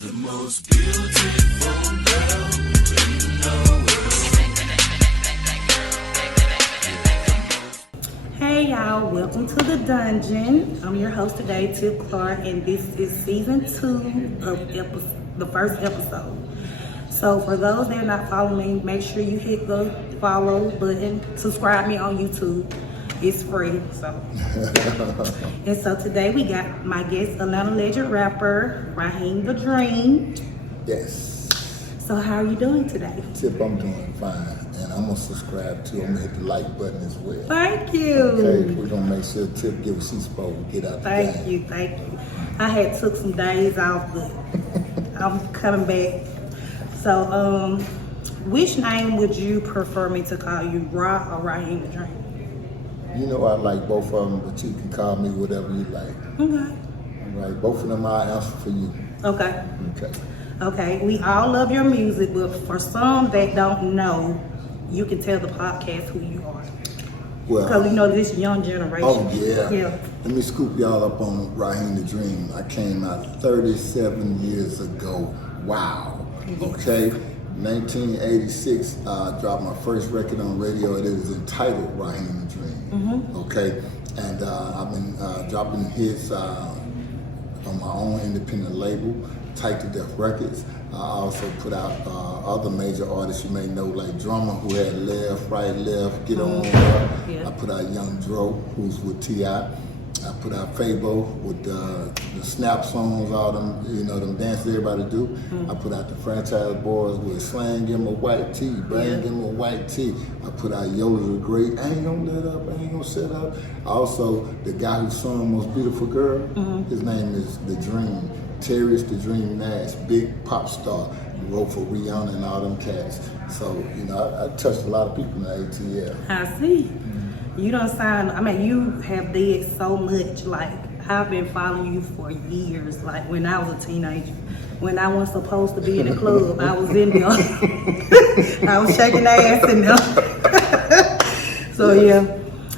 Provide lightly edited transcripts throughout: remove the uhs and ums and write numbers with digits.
The most beautiful girl in the world. Hey y'all, welcome to the dungeon. I'm your host today, Clarke, and this is season 2 of the first episode. So for those that are not following me, make sure you hit the follow button, subscribe me on YouTube. It's free. And so today we got my guest, Atlanta legend rapper, Raheem the Dream. Yes. So how are you doing today? Tip, I'm doing fine. And I'm going to subscribe too. I'm going to hit the like button as well. Thank you. Okay, we're going to make sure Tip get what she's supposed to get out the Thank you. I had took some days off, but I'm coming back. So, which name would you prefer me to call you, Ra or Raheem the Dream? You know I like both of them, but you can call me whatever you like. Okay. All right, both of them I'll answer for you. Okay. Okay. We all love your music, but for some that don't know, you can tell the podcast who you are. Well, because we know this young generation. Oh, yeah. Yeah. Let me scoop y'all up on Raheem the Dream. I came out 37 years ago. Wow. Okay. 1986, dropped my first record on radio. It is entitled Raheem the Dream. Okay. And I've been dropping hits on my own independent label, Tight to Death Records. I also put out other major artists you may know, like Drummer, who had Left, Right, Left, Get On Up. Yeah. I put out Young Dro, who's with T.I. I put out Fabo with the snap songs, all them, them dances everybody do. I put out the Franchise Boys with Slang, give 'em a white tee, Bang, give 'em a white tee. I put out Yoda's the Great, I ain't gonna let up, I ain't gonna shut up. Also, the guy who sung Most Beautiful Girl, his name is The Dream. Terry's The Dream Nash, big pop star. He wrote for Rihanna and all them cats. So, I touched a lot of people in the ATL. I see. You don't sound, you have did so much. Like, I've been following you for years. Like, when I was a teenager, when I wasn't supposed to be in the club, I was in there. I was shaking ass in there. So, yeah.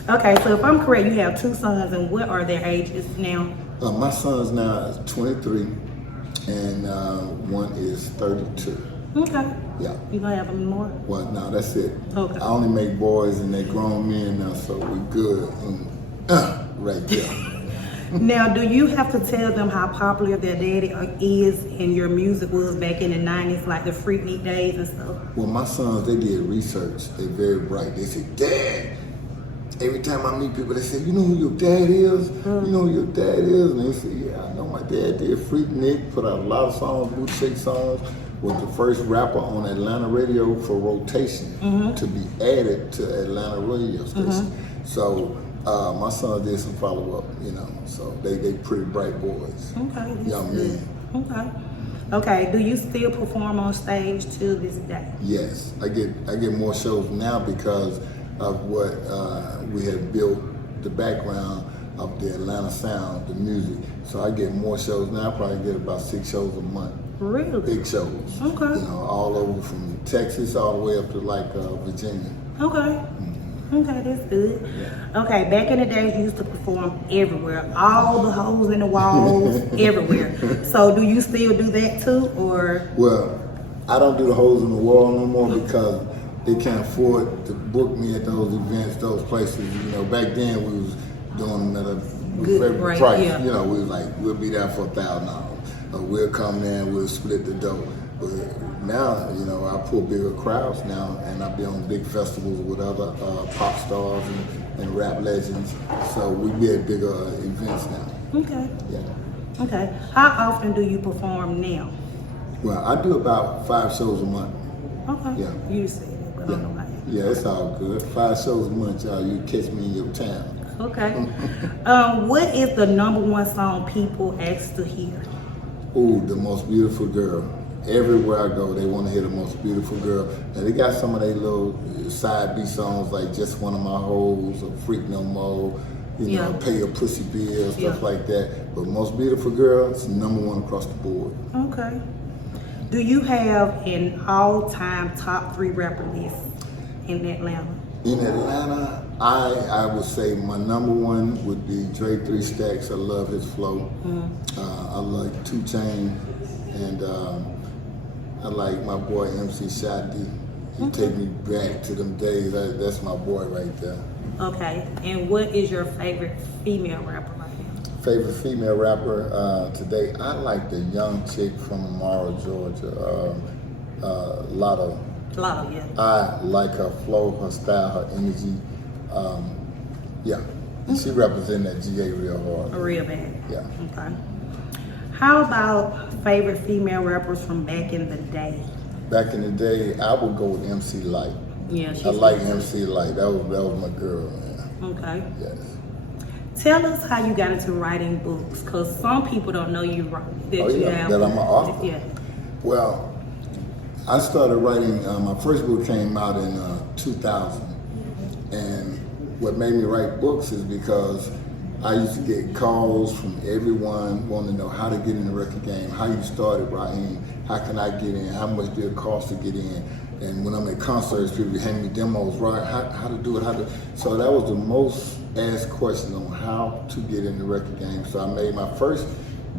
Okay, so if I'm correct, you have 2 sons, and what are their ages now? My son's now 23, and one is 32. Okay. Yeah. You gonna have them more? Well, no, that's it. Okay. I only make boys, and they're grown men now, so we're good. Right there. Now, do you have to tell them how popular their daddy is and your music was back in the 90s, like the Freaknik days and stuff? Well, my sons, they did research. They're very bright. They say, Dad. Every time I meet people, they say, you know who your dad is? You know who your dad is? And they say, yeah, I know my dad did Freaknik, put out a lot of songs, boot shake songs, was the first rapper on Atlanta radio for rotation to be added to Atlanta radio station. So my son did some follow-up, so they pretty bright boys. Okay. Young men. Okay, do you still perform on stage till this day? Yes, I get more shows now because of what we have built, the background of the Atlanta sound, the music. So I get more shows now. I probably get about 6 shows a month. Really? Big shows. Okay. All over from Texas all the way up to Virginia. Okay. Okay, that's good. Yeah. Okay, back in the day, you used to perform everywhere. All the holes in the walls, everywhere. So do you still do that too, or? Well, I don't do the holes in the wall no more because they can't afford to book me at those events, those places. Back then we was doing them at a good favorite price. Yeah. We was like, we'll be there for $1,000. We'll come there and we'll split the dough. But now, I pull bigger crowds now, and I be on big festivals with other pop stars and rap legends. So we be at bigger events now. Okay. Yeah. Okay. How often do you perform now? Well, I do about 5 shows a month. Okay. Yeah. You said it, but I don't know how. Yeah, it's all good. 5 shows a month, y'all. You catch me in your town. Okay. What is the #1 song people ask to hear? Ooh, The Most Beautiful Girl. Everywhere I go, they want to hear The Most Beautiful Girl. Now, they got some of their little side B songs like Just One of My Hoes or Freak No More, Pay Your Pussy Bill, stuff like that. But Most Beautiful Girl, it's #1 across the board. Okay. Do you have an all-time top 3 rapper list in Atlanta? In Atlanta, I would say my #1 would be Dre 3 Stacks. I love his flow. I like 2 Chainz. And I like my boy MC Shadi. He take me back to them days. That's my boy right there. Okay. And what is your favorite female rapper right now? Favorite female rapper today? I like the young chick from Amara, Georgia. Lotto. Lotto, yeah. I like her flow, her style, her energy. Yeah. And she represents that GA real hard. Real bad. Yeah. Okay. How about favorite female rappers from back in the day? Back in the day, I would go with MC Light. Yeah, she's I like good. MC Light. That was my girl, man. Okay. Yes. Tell us how you got into writing books, because some people don't know you that you have. That I'm an author. Yeah. Well, I started writing, my first book came out in 2000. And what made me write books is because I used to get calls from everyone wanting to know how to get in the record game, how you started, Raheem, how can I get in, how much did it cost to get in. And when I'm at concerts, people hand me demos, right? How to do it, So that was the most asked question on how to get in the record game. So I made my first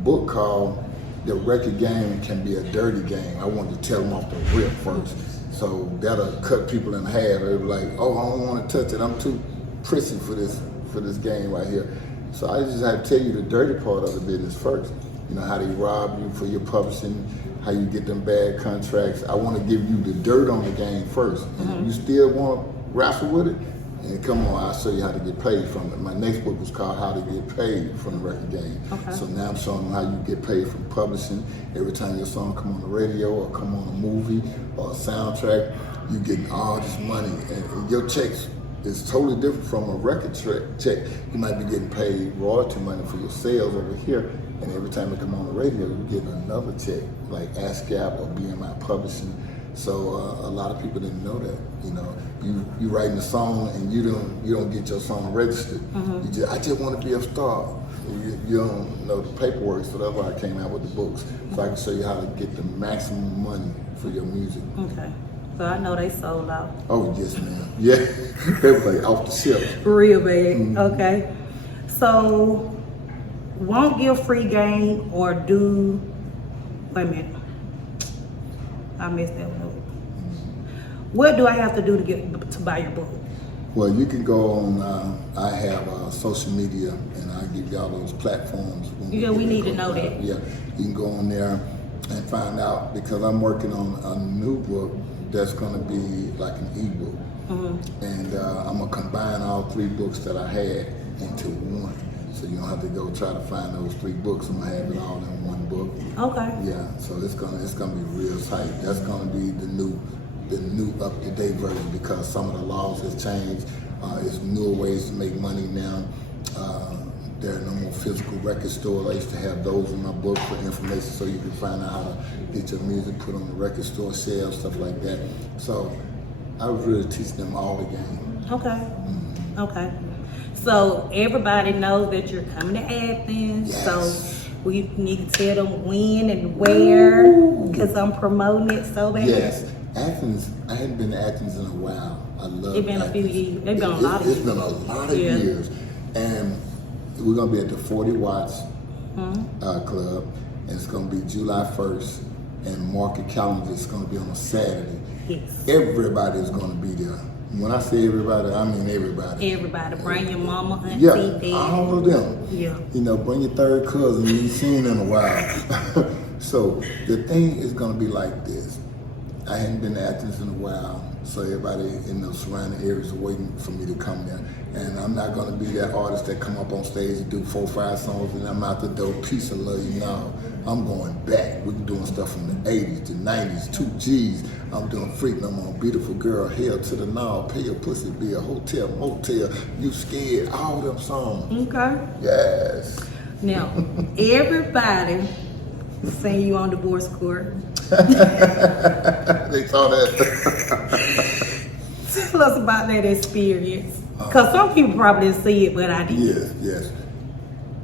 book called The Record Game Can Be a Dirty Game. I wanted to tell them off the rip first. So that'll cut people in half. They were like, oh, I don't want to touch it. I'm too prissy for this game right here. So I just had to tell you the dirty part of the business first. You know, how they rob you for your publishing, how you get them bad contracts. I want to give you the dirt on the game first. And if you still want to wrestle with it, and come on, I'll show you how to get paid from it. My next book was called How to Get Paid from the Record Game. Okay. So now I'm showing them how you get paid from publishing. Every time your song come on the radio or come on a movie or a soundtrack, you get all this money. And your checks is totally different from a record check. You might be getting paid royalty money for your sales over here, and every time it come on the radio, you get another check, like ASCAP or BMI Publishing. So a lot of people didn't know that. You know, you writing a song and you don't get your song registered. I just want to be a star. You don't know the paperwork, so that's why I came out with the books, so I can show you how to get the maximum money for your music. Okay. So I know they sold out. Oh yes, ma'am. Yeah, they was like off the shelf. Real bad. Okay. So won't give free game or do. Wait a minute. I messed that one up. What do I have to do to buy your book? Well, you can go on. I have social media, and I give y'all those platforms. Yeah, we need to know that. Yeah, you can go on there and find out, because I'm working on a new book that's going to be like an ebook, and I'm gonna combine all three books that I had into one. So you don't have to go try to find those three books. I'm gonna have it all in one book. Okay. Yeah, so it's gonna be real tight. That's gonna be the new up-to-date version, because some of the laws have changed. It's newer ways to make money now. There are no more physical record stores. I used to have those in my book for information, so you can find out how to get your music put on the record store shelves, stuff like that. So I was really teaching them all the game. Okay. Okay. So everybody knows that you're coming to Athens. Yes. So we need to tell them when and where, because I'm promoting it so bad. Yes, Athens. I hadn't been to Athens in a while. I love. It's been a few years. It's been a lot of years. It's been a lot of Yeah. years, and we're gonna be at the 40 Watts Club, and it's gonna be July 1st. And mark your calendar. It's gonna be on a Saturday. Yes. Everybody is gonna be there. When I say everybody, I mean everybody. Everybody, bring your mama, auntie, Yeah, dad. all of them. Yeah. You know, bring your third cousin you ain't seen in a while. So the thing is gonna be like this. I hadn't been to Athens in a while, so everybody in the surrounding areas are waiting for me to come there. And I'm not gonna be that artist that come up on stage and do 4 or 5 songs and I'm out the door, peace and love you. No, I'm going back. We're doing stuff from the 80s, the 90s, 2Gs. I'm doing Freak No More, Beautiful Girl, Hell to the Now, Pay Your Pussy Bill, Hotel, Motel, You Scared, all them songs. Okay. Yes. Now, everybody saying you on divorce court. They saw that. Tell us about that experience. Because some people probably didn't see it, but I did. Yes, yes.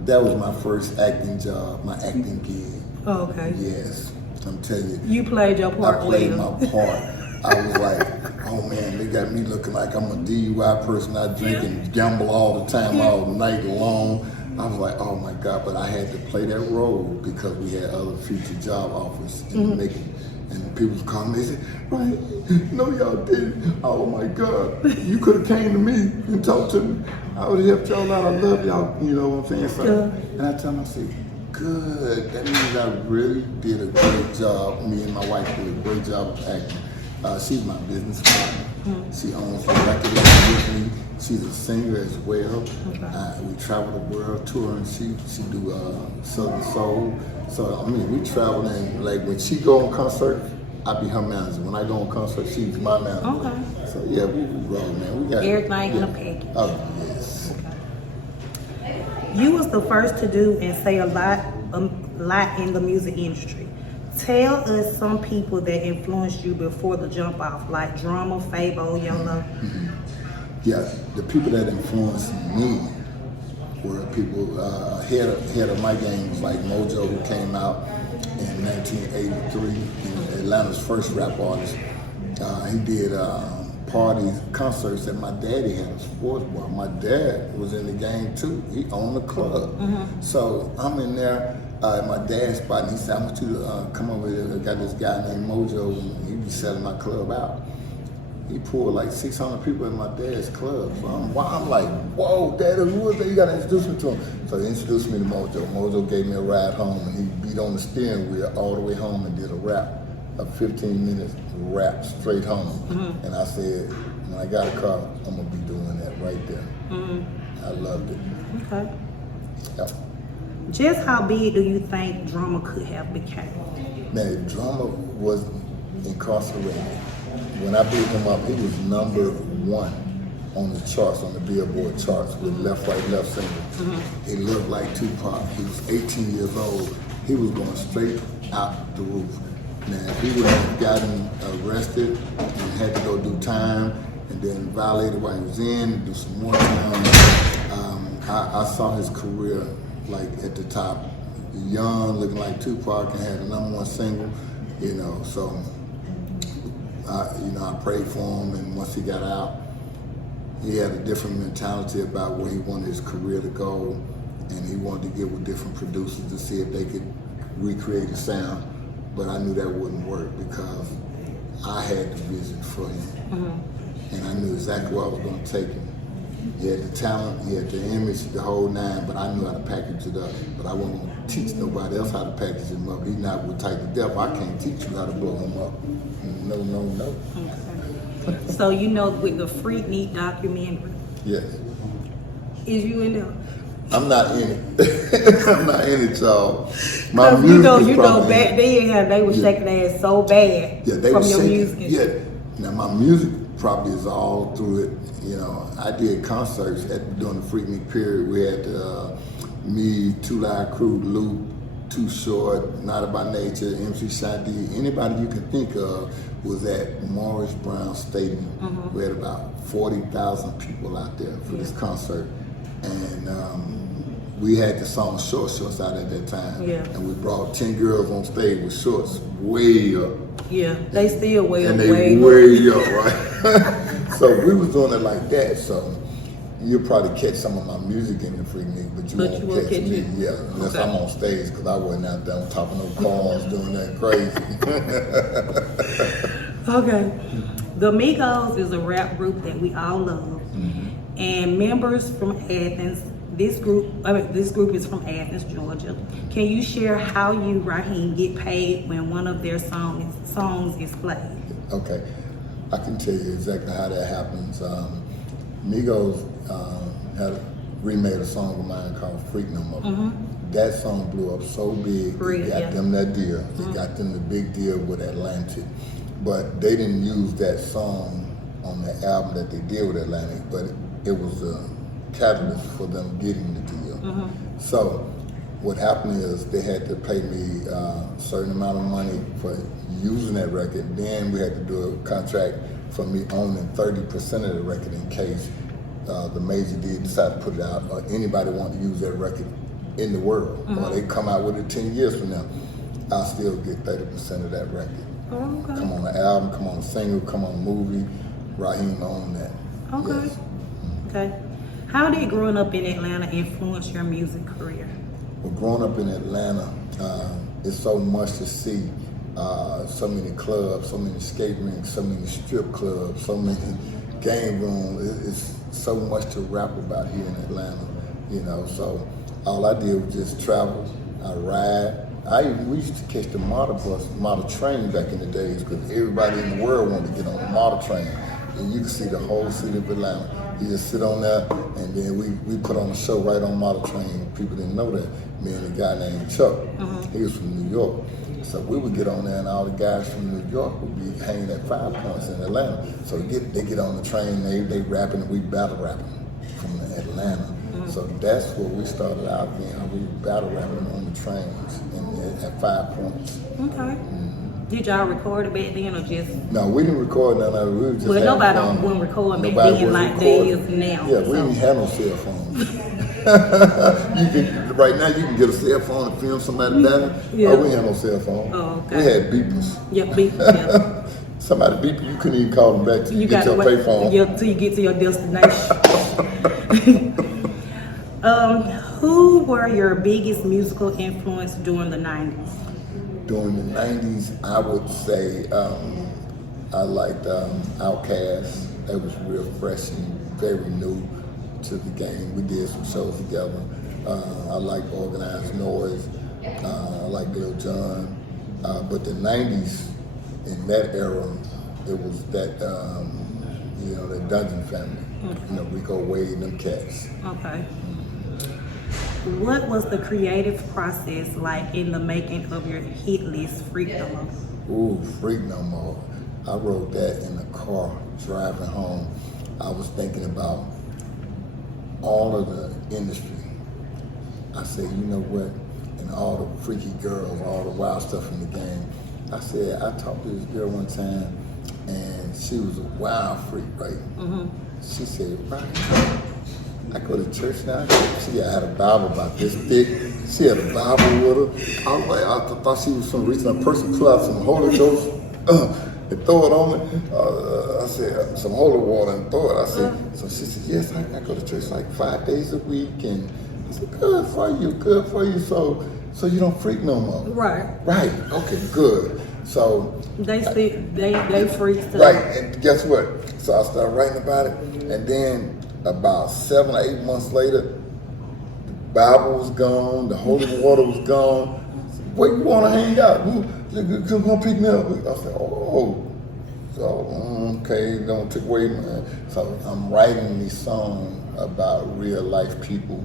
That was my first acting job, my acting gig. Oh, okay. Yes, I'm telling you. You played your part I played well. my part. I was like, oh man, they got me looking like I'm a DUI person. I drink and gamble all the time, all night long. I was like, oh my God, but I had to play that role because we had other future job offers in the making. And people was calling me, they said, right, no y'all didn't. Oh my God, you could have came to me and talked to me. I would have helped y'all out, I love y'all, you know what I'm saying? So, and I tell them, I said, good, that means I really did a great job. Me and my wife did a great job of acting. She's my business partner. She owns the record label with me. She's a singer as well. We travel the world touring. She do Southern Soul. So I mean, we travel and like when she go on concert, I be her manager. When I go on concert, she's my manager. Okay. So yeah, we roll, man. We got Everything in a package. Oh yes. You was the first to do and say a lot in the music industry. Tell us some people that influenced you before the jump off, like Drummer, Fabo, Yolo. Yeah, the people that influenced me were people ahead of my game, was like Mojo, who came out in 1983, and Atlanta's first rap artist. He did parties, concerts that my daddy had a sports bar. My dad was in the game too. He owned the club. So I'm in there at my dad's spot, and he said, I want you to come over here. I got this guy named Mojo, and he be selling my club out. He pulled like 600 people in my dad's club. So I'm like, whoa, Dad, who is that? You gotta introduce me to him. So he introduced me to Mojo. Mojo gave me a ride home, and he beat on the steering wheel all the way home and did a rap, a 15-minute rap straight home. And I said, when I got a car, I'm gonna be doing that right there. I loved it. Okay. Yep. Just how big do you think Drummer could have become? Man, Drummer was incarcerated. When I beat him up, he was #1 on the charts, on the Billboard charts, with Left, Right, Left single. He looked like Tupac. He was 18 years old. He was going straight out the roof. Now, if he would have gotten arrested and had to go do time, and then violated while he was in, do some more time, I saw his career like at the top, young, looking like Tupac, and had a #1 single, you know. So, I prayed for him, and once he got out, he had a different mentality about where he wanted his career to go, and he wanted to get with different producers to see if they could recreate the sound. But I knew that wouldn't work because I had the vision for him, and I knew exactly where I was going to take him. He had the talent, he had the image, the whole nine, but I knew how to package it up. But I wasn't going to teach nobody else how to package him up. He's not with type of devil. I can't teach you how to blow him up. No. Okay. So with the Freaknik documentary, Yes. is you in there? I'm not in it. I'm not in it, y'all. My music is probably back then how they were shaking their ass so bad they from were your shaking. music. Yeah. Now my music probably is all through it. I did concerts during the Freaknik period. We had me, Two Live Crew, Luke, Too Short, Not About Nature, MC Shadi, anybody you can think of was at Morris Brown Stadium. We had about 40,000 people out there for this concert. And we had the song Short Shorts out at that time. Yeah. And we brought 10 girls on stage with shorts way up. Yeah, they still way up. And they way up, right? So we was doing it like that. So you'll probably catch some of my music in the Freaknik, but you won't catch me. Yeah, unless I'm on stage, because I wasn't out there on top of no cars doing that crazy. Okay. The Migos is a rap group that we all love, and members from Athens. This group is from Athens, Georgia. Can you share how you, Raheem, get paid when one of their songs is played? Okay, I can tell you exactly how that happens. Migos had remade a song of mine called Freak No More. That song blew up so big, it got them that deal. It got them the big deal with Atlantic. But they didn't use that song on the album that they did with Atlantic, but it was a catalyst for them getting the deal. So what happened is they had to pay me a certain amount of money for using that record. Then we had to do a contract for me owning 30% of the record in case the major did decide to put it out, or anybody wanted to use that record in the world, or they come out with it 10 years from now. I'll still get 30% of that record. Oh, okay. Come on the album, come on a single, come on a movie. Raheem owned that. Okay. Yes. Okay. How did growing up in Atlanta influence your music career? Well, growing up in Atlanta, it's so much to see. So many clubs, so many skate rinks, so many strip clubs, so many game rooms. It's so much to rap about here in Atlanta, you know. So all I did was just travel. I ride. We used to catch the model train back in the days because everybody in the world wanted to get on the model train. And you could see the whole city of Atlanta. You just sit on there, and then we put on a show right on model train. People didn't know that. Me and a guy named Chuck, he was from New York. So we would get on there, and all the guys from New York would be hanging at 5 Points in Atlanta. So they get on the train, they rapping, and we battle rapping from Atlanta. So that's where we started out being. We battle rapping on the trains at 5 Points. Okay. Did y'all record it back then or just? No, we didn't record none of it. We were just Well, nobody having fun. wasn't recording back Nobody then was like they recording. is now. Yeah, we so. didn't have no cell phones. Right now, you can get a cell phone and film somebody better. Yeah. Oh, we didn't have no cell phone. Oh, okay. We had beepers. Yep, beep. Yeah. Somebody beep you, couldn't even call them back till you get gotta your wait payphone. till you get to your destination. Who were your biggest musical influence during the 90s? During the 90s, I would say I liked Outkast. That was real fresh and very new to the game. We did some shows together. I liked Organized Noise. I liked Lil Jon. But the 90s, in that era, it was that, the Dungeon family. Rico Wade and them cats. Okay. What was the creative process like in the making of your hit list, Freak No More? Ooh, Freak No More. I wrote that in the car driving home. I was thinking about all of the industry. I said, you know what? And all the freaky girls, all the wild stuff in the game. I said, I talked to this girl one time, and she was a wild freak, right? She said, right. I go to church now. She had a Bible about this thick. She had a Bible with her. I was like, I thought she was some reason a person pull out some Holy Ghost and throw it on me. I said, some holy water and throw it. I said, so she said, yes, I go to church like 5 days a week. And I said, good for you. So you don't freak no more. Right. Right. Okay, good. So They freaks too. right, and guess what? So I started writing about it, and then about 7 or 8 months later, the Bible was gone, the holy water was gone. Where you want to hang out? Who's gonna pick me up? I said, oh, so okay, don't take away, man. So I'm writing these songs about real life people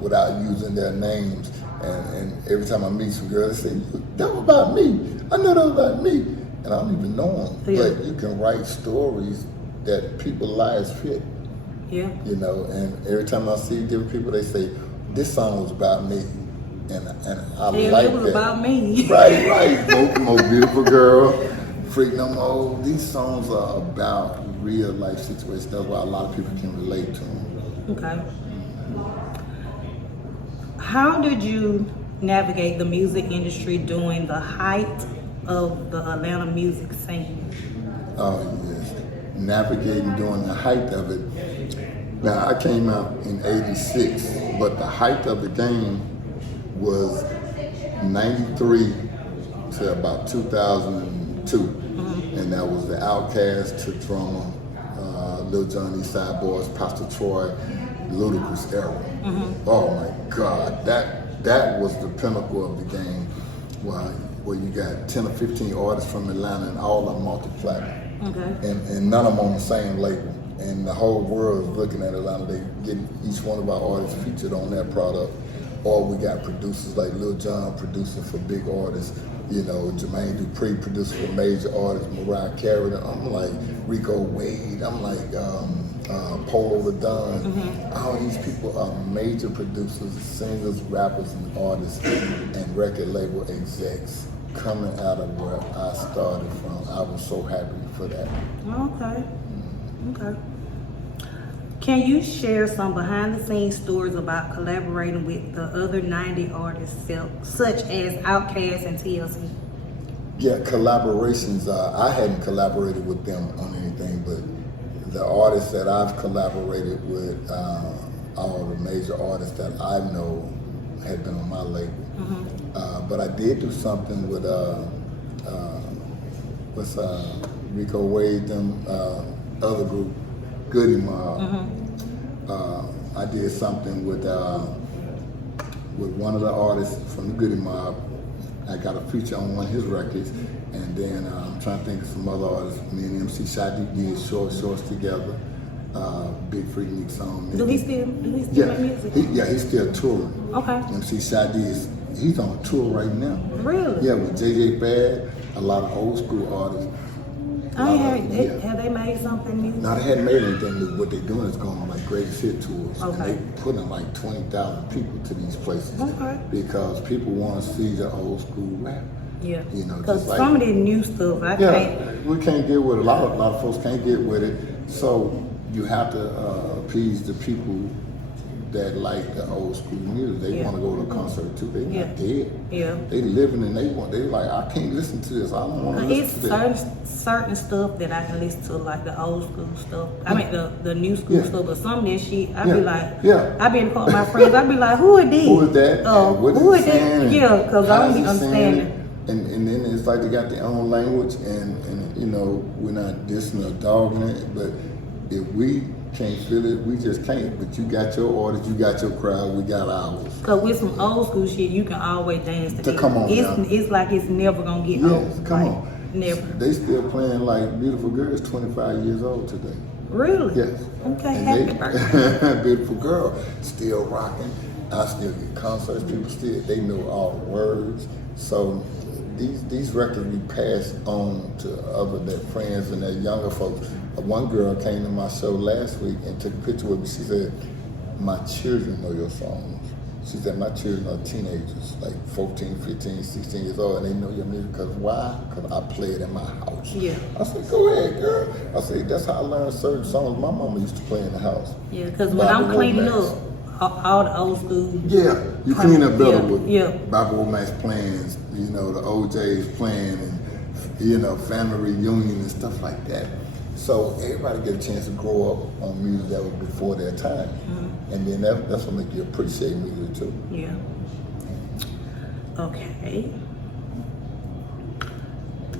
without using their names. And every time I meet some girls, they say, that was about me. I know that was about me. And I don't even know them. Yeah. But you can write stories that people's lives fit. Yeah. And every time I see different people, they say, this song was about me. And I Yeah, like it was that. about me. Right. Most beautiful girl, Freak No More. These songs are about real life situations. That's why a lot of people can relate to them. Okay. How did you navigate the music industry during the height of the Atlanta music scene? Oh, yes. Navigating during the height of it. Now, I came out in 86, but the height of the game was 93 to about 2002. And that was the Outkast to Drummer, Lil Jon, East Side Boys, Pastor Troy, Ludacris era. Oh my God, that was the pinnacle of the game, where you got 10 or 15 artists from Atlanta and all are multi-platinum. Okay. And none of them on the same label. And the whole world is looking at Atlanta. They getting each one of our artists featured on that product. Or we got producers like Lil Jon producing for big artists. Jermaine Dupri producing for major artists, Mariah Carey. I'm like Rico Wade. I'm like Polo the Don. All these people are major producers, singers, rappers, and artists, and record label execs coming out of where I started from. I was so happy for that. Okay. Can you share some behind-the-scenes stories about collaborating with the other 90 artists, such as Outkast and TLC? Yeah, collaborations. I hadn't collaborated with them on anything, but the artists that I've collaborated with, all the major artists that I know had been on my label. But I did do something with Rico Wade, them other group, Goody Mob. I did something with one of the artists from the Goody Mob. I got a feature on one of his records, and then I'm trying to think of some other artists. Me and MC Shadi did shorts together. Big Freaking song. Do he still make music? He's still touring. Okay. MC Shadi he's on tour right now. Really? Yeah, with JJ Bad, a lot of old school artists. Have they made something new? Now, they hadn't made anything new. What they're doing is going on like greatest hit tours. Okay. And they putting like 20,000 people to these places. Okay. Because people want to see the old school rap. Yeah. You know, because just like, some of the new stuff, I can't. we can't get with it. A lot of folks can't get with it. So you have to appease the people that like the old school music. They want to go to a concert too. They not dead. Yeah. They living and they like, I can't listen to this. I don't want to listen to this. Certain stuff that I can listen to, like the old school stuff. I mean the new school stuff, but some of that shit, I be like, I be in the car with my friends. I be like, who is this? Who is that? Who is that? Yeah, because I don't be understanding. And then it's like they got their own language, and you know, we're not dissing or dogging it, but if we can't feel it, we just can't. But you got your orders, you got your crowd, we got ours. Cause with some old school shit, you can always dance to it. Come on, it's like it's never gonna get old. Come on. Never. They still playing like Beautiful Girl is 25 years old today. Really? Yes. Okay, And happy birthday. Beautiful Girl still rocking. I still get concerts. People they know all the words. So these records be passed on to other their friends and their younger folks. One girl came to my show last week and took a picture with me. She said, "My children know your songs." She said, "My children are teenagers, like 14, 15, 16 years old, and they know your music. Because why? Because I play it in my house." Yeah. I said, "Go ahead, girl." I said, "That's how I learned certain songs my mama used to play in the house." Yeah, because when I'm cleaning up all the old school. Yeah, you clean up better with Bobby Womack's playing, you know, the OJ's playing, and you know, family reunion and stuff like that. So everybody get a chance to grow up on music that was before their time, and then that's what make you appreciate music too. Yeah. Okay.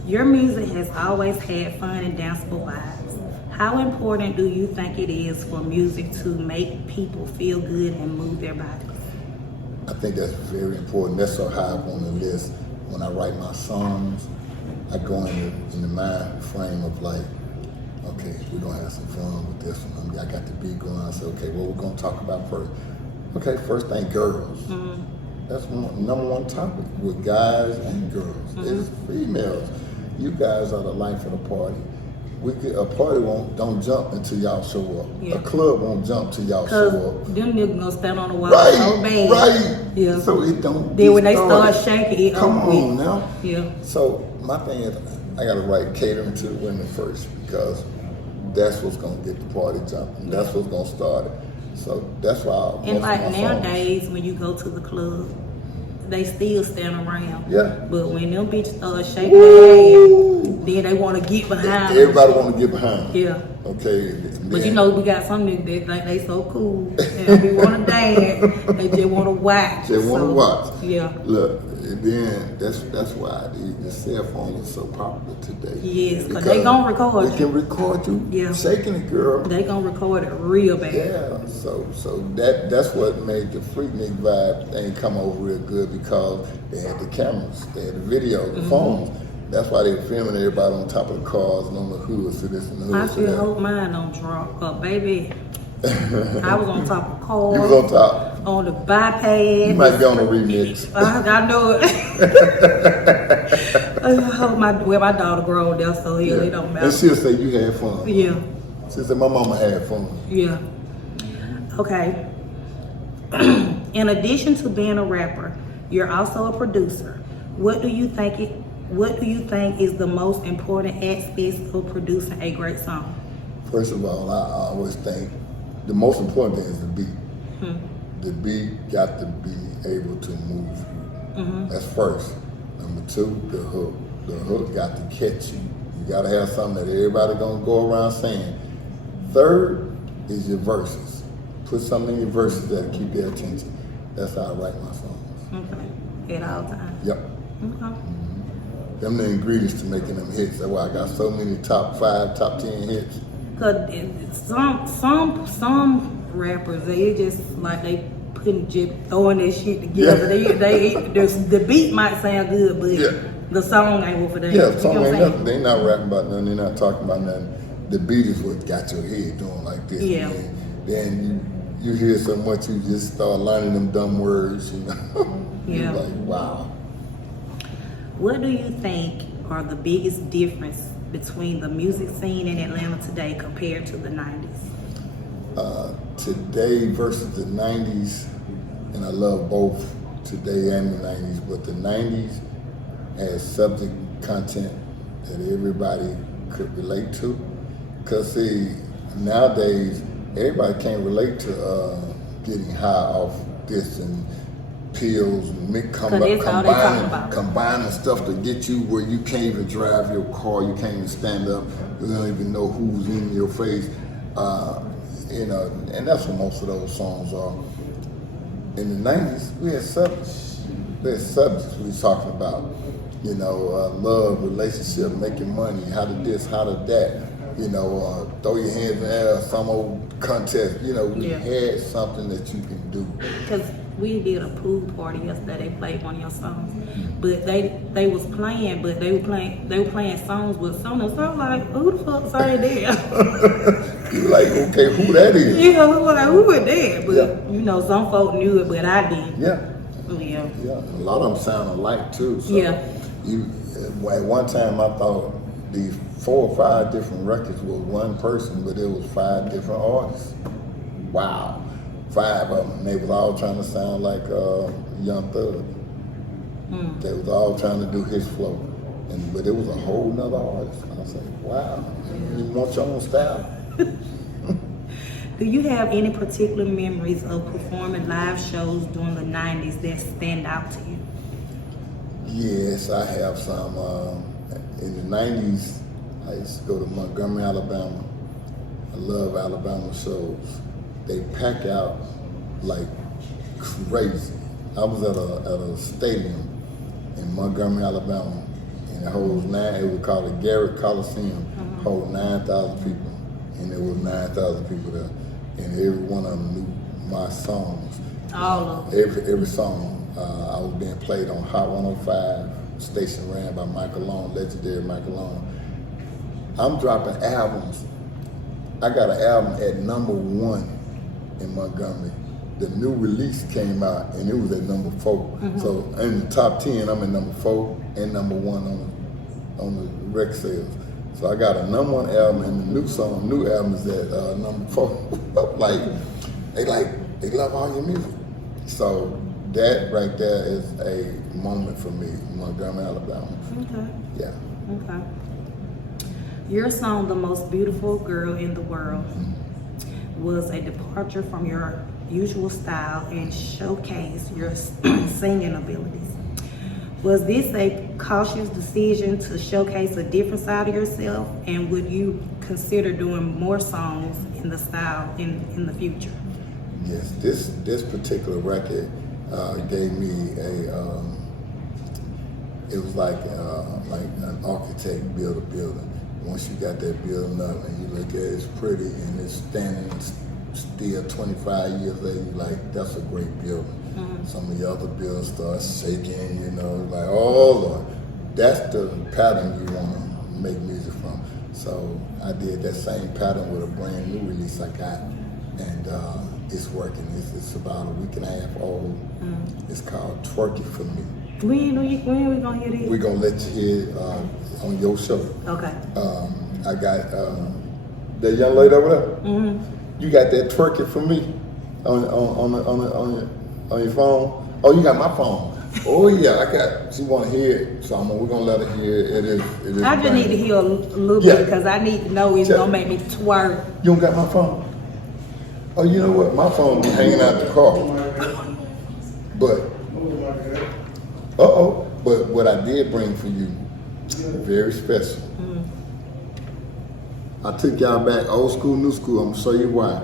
Your music has always had fun and danceable vibes. How important do you think it is for music to make people feel good and move their bodies? I think that's very important. That's so high up on the list. When I write my songs, I go in the mind frame of like, okay, we're gonna have some fun with this one. I got the beat going. I said, okay, what we're gonna talk about first? Okay, first thing, girls. That's number one topic with guys and girls. It's females. You guys are the life of the party. A party don't jump until y'all show up. Yeah. A club won't jump till y'all show up. Them niggas gonna stand on the wall Right, so bad. right. Yeah. So it don't. Then when they started. start shaking, it Come over with. on now. Yeah. So my thing is, I gotta write catering to the women first because that's what's gonna get the party jumping. That's what's gonna start it. So that's why. And like nowadays, when you go to the club, they still stand around. Yeah. But when them bitches start shaking their ass, then they want to get behind. Everybody want to get behind. Yeah. Okay. But you know, we got some niggas that think they so cool. They don't be want to dance. They just want to watch. They want to watch. Yeah. Look, and then that's why the cell phone is so popular today. Yes, because they gonna record They can record you. Yeah. Shaking it, girl. They gonna record it real bad. Yeah, so that's what made the Freaknik vibe thing come over real good because they had the cameras, they had the video, the phones. That's why they were filming everybody on top of the cars and on the hoods to this and the I hoods. sure hope mine don't drop, cause baby, I was on top of cars. You was on top. On the bypass. You might be on a remix. I know it. I hope my daughter grown there, so it don't matter. And she'll say you had fun. Yeah. She'll say my mama had fun. Yeah. Okay. In addition to being a rapper, you're also a producer. What do you think is the most important aspects of producing a great song? First of all, I always think the most important thing is the beat. The beat got to be able to move you. That's first. Number two, the hook. The hook got to catch you. You got to have something that everybody gonna go around saying. Third is your verses. put something in your verses that'll keep their attention. That's how I write my songs. Okay. At all times. Yep. Okay. Them the ingredients to making them hits. That's why I got so many top 5, top 10 hits. Cause some rappers, they just like they just throwing that shit together. Yeah. The beat might sound good, but the song ain't what for them. Yeah, the song ain't nothing. They not rapping about nothing. They not talking about nothing. The beat is what got your head doing like this. Yeah. Then you hear so much, you just start learning them dumb words. You know. Yeah. You're like, wow. What do you think are the biggest difference between the music scene in Atlanta today compared to the 90s? Today versus the 90s, and I love both today and the 90s, but the 90s has subject content that everybody could relate to. Because see, nowadays, everybody can't relate to getting high off this and pills and combining stuff to get you where you can't even drive your car, you can't even stand up, you don't even know who's in your face. You know, and that's what most of those songs are. In the 90s, we had subjects. We was talking about, you know, love, relationship, making money, how to this, how to that, you know, throw your hands in the air, some old contest. You know, we had something that you can do. Because we did a pool party yesterday. They played one of your songs, but they was playing, but they were playing songs with someone. So I'm like, who the fuck sang that? You like, okay, who that is? Yeah, we were like, who was that? But you know, some folk knew it, but I didn't. Yeah. Yeah. Yeah. A lot of them sound alike too. So Yeah. At one time, I thought these 4 or 5 different records was one person, but it was 5 different artists. Wow. 5 of them. They was all trying to sound like Young Thug. They was all trying to do his flow. But it was a whole nother artist. I was like, wow, you want your own style? Do you have any particular memories of performing live shows during the 90s that stand out to you? Yes, I have some. In the 90s, I used to go to Montgomery, Alabama. I love Alabama shows. They pack out like crazy. I was at a stadium in Montgomery, Alabama, and it holds it was called the Garrett Coliseum, hold 9,000 people, and there was 9,000 people there, and every one of them knew my songs. All of them. Every song. I was being played on Hot 105, station ran by Michael Long, legendary Michael Long. I'm dropping albums. I got an album at #1 in Montgomery. The new release came out and it was at #4. So in the top 10, I'm at #4 and #1 on the rec sales. So I got a #1 album and the new album is at #4. They love all your music. So that right there is a moment for me, Montgomery, Alabama. Okay. Yeah. Okay. Your song, The Most Beautiful Girl in the World, was a departure from your usual style and showcased your singing abilities. Was this a cautious decision to showcase a different side of yourself, and would you consider doing more songs in the style in the future? Yes, this particular record gave me it was like an architect build a building. Once you got that building up and you look at it, it's pretty and it's standing still 25 years later, you're like, that's a great building. Some of the other buildings start shaking, you know, like, oh Lord, that's the pattern you want to make music from. So I did that same pattern with a brand new release I got, and it's working. It's about a week and a half old. It's called Twerk It For Me. When are we gonna hear this? We're gonna let you hear it on your show. Okay. I got that young lady over there. You got that Twerk It For Me on your phone. Oh, you got my phone. Oh yeah, she want to hear it, so we're gonna let her hear it. It is. I just need to hear a little bit because I need to know it's gonna make me twerk. You don't got my phone? Oh, you know what? My phone be hanging out the car. But but what I did bring for you, very special. I took y'all back, old school, new school. I'm gonna show you why.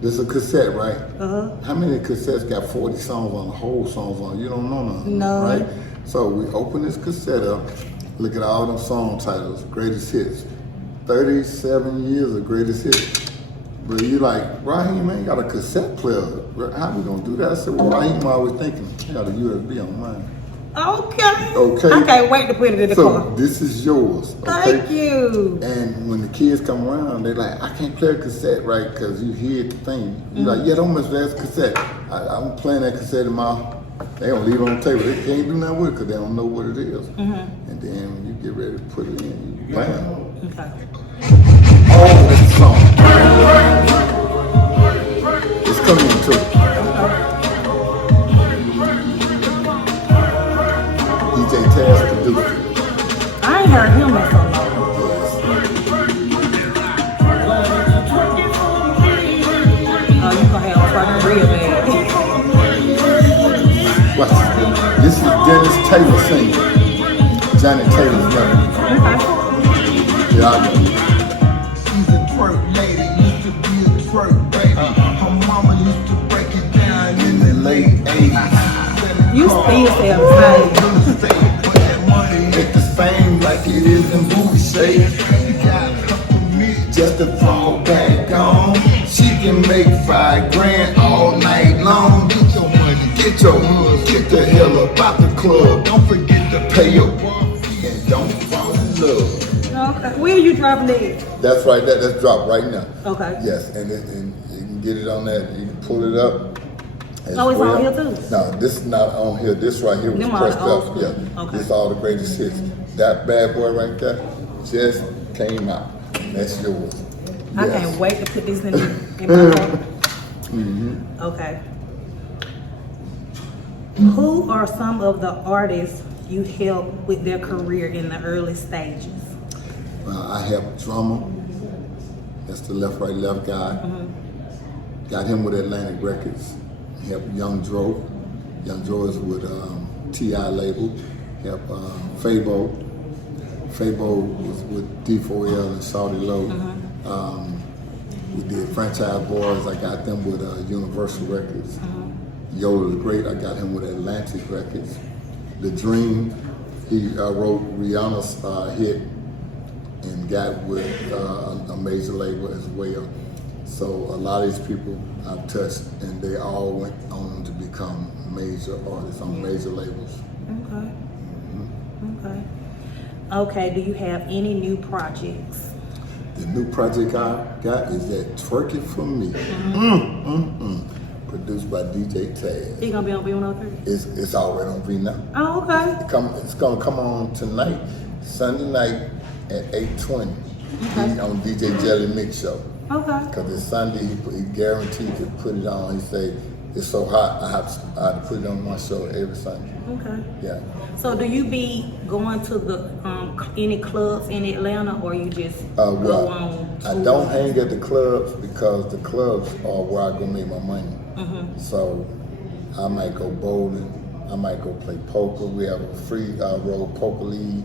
This is a cassette, right? Uh-huh. How many cassettes got 40 songs on, the whole songs on? You don't know none, No. right? So we open this cassette up, look at all them song titles, greatest hits. 37 years of greatest hits. But you like, Raheem ain't got a cassette player. How we gonna do that? I said, well, Raheem always thinking, I got a USB on mine. Okay. Okay. I can't wait to put it in the So car. this is yours. Okay? Thank you. And when the kids come around, they like, I can't play a cassette, right? Because you hear the thing. You're like, yeah, don't mess with that cassette. I'm playing that cassette in my, they don't leave it on the table. They can't do nothing with it because they don't know what it is. And then when you get ready to put it in, you bam. Okay. Oh, that's the song. It's coming too. DJ Taz produced. I ain't heard him in so long. Oh, you gonna have Clarke real bad. Watch this. This is Dennis Taylor singing. Johnny Taylor's brother. Okay. Yeah, I know. She's a twerk lady, used to be a twerk baby. Her mama used to break it down in the late 80s. You still sound the same. Make the same like it is in booty shape. Just to fall back on. She can make $5 all night long. Get your money, get your hoods, get the hell up out the club. Don't forget to pay your fee and don't fall in love. Okay. Where are you dropping that? That's right, that's dropped right now. Okay. Yes, and you can get it on that. You can pull it up. as Oh, it's on well. here too? No, this is not on here. This right here was Them all pressed the old up. school. Yeah, Okay. this all the greatest hits. That bad boy right there just came out. That's yours. I Yes. can't wait to put this in my car. Okay. Who are some of the artists you helped with their career in the early stages? I helped Drummer. That's the left, right, left guy. Got him with Atlantic Records. Helped Young Dro. Young Dro is with T.I. label. Helped Fabo. Fabo was with D4L and Saudi Low. We did Franchise Boys. I got them with Universal Records. Yoda the Great, I got him with Atlantic Records. The Dream, he wrote Rihanna's hit and got with a major label as well. So a lot of these people I've touched, and they all went on to become major artists on major labels. Okay. Okay. Okay, do you have any new projects? The new project I got is that Twerk It For Me. Produced by DJ Taz. You gonna be on B103? It's already on V now. Oh, okay. It's gonna come on tonight, Sunday night at 8:20 on DJ Jelly Mix Show. Okay. Cause it's Sunday, he guaranteed to put it on. He say it's so hot, I have to put it on my show every Sunday. Okay. Yeah. So do you be going to the any clubs in Atlanta, or you just go Well, on I tours? don't hang at the clubs because the clubs are where I go make my money. So I might go bowling, I might go play poker. We have a free road poker league,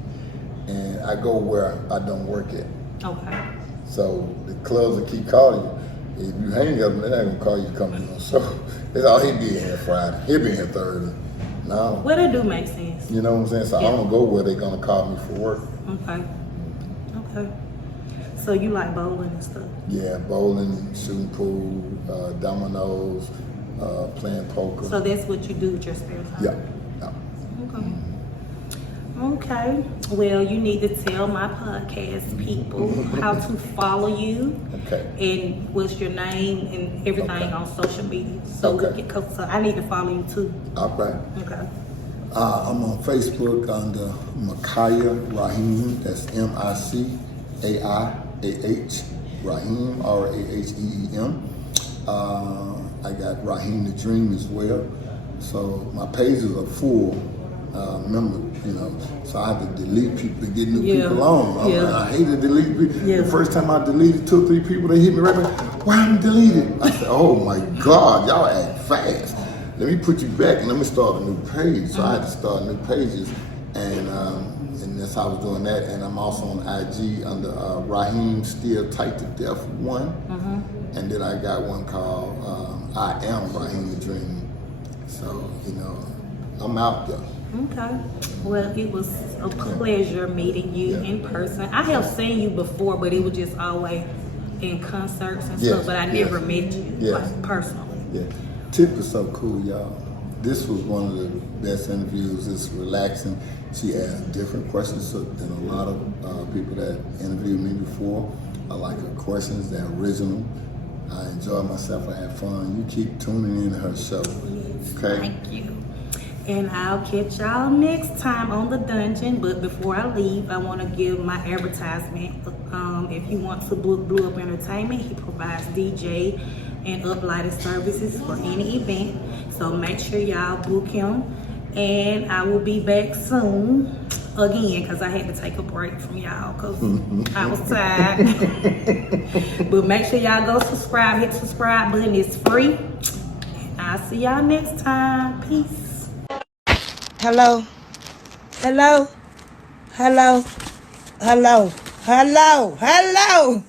and I go where I don't work at. Okay. So the clubs will keep calling you. If you hang up, they're not gonna call you to come to the show. It's all he be in here Friday. He'll be in here Thursday. No. Well, that do make sense. You know what I'm saying? So I don't go where they're gonna call me for work. Okay. Okay. So you like bowling and stuff? Yeah, bowling, shooting pool, dominoes, playing poker. So that's what you do with your spare time? Yeah. Okay. Okay. Well, you need to tell my podcast people how to follow you. Okay. And what's your name and everything Okay. on social media. So Okay. we can, so I need to follow you too. All right. Okay. I'm on Facebook under Micaiah Raheem. That's MICAIAH Raheem, RAHEEM. I got Raheem the Dream as well. So my pages are full. Remember, so I have to delete people to get new people on. I hate to delete people. Yeah. The first time I deleted 2 or 3 people, they hit me right back. Why I'm deleted? I said, oh my God, y'all act fast. Let me put you back and let me start a new page. So I had to start new pages, and that's that's how I was doing that. And I'm also on IG under Raheem Still Tight to Death 1. And then I got one called I Am Raheem the Dream. So, you know, I'm out there. Okay. Well, it was a pleasure meeting you in person. I have seen you before, but it was just always in concerts and stuff, but I never met you like, personally. Yeah. Tip is so cool, y'all. This was one of the best interviews. It's relaxing. She asked different questions than a lot of people that interviewed me before. I like her questions, they're original. I enjoyed myself, I had fun. You keep tuning in to her show. Yes, okay? Thank you. And I'll catch y'all next time on The Dungeon. But before I leave, I want to give my advertisement. If you want to book Blue Up Entertainment, he provides DJ and uplighting services for any event. So make sure y'all book him. And I will be back soon again because I had to take a break from y'all because I was tired. But make sure y'all go subscribe. Hit the subscribe button. It's free. And I'll see y'all next time. Peace. Hello? Hello? Hello? Hello? Hello? Hello?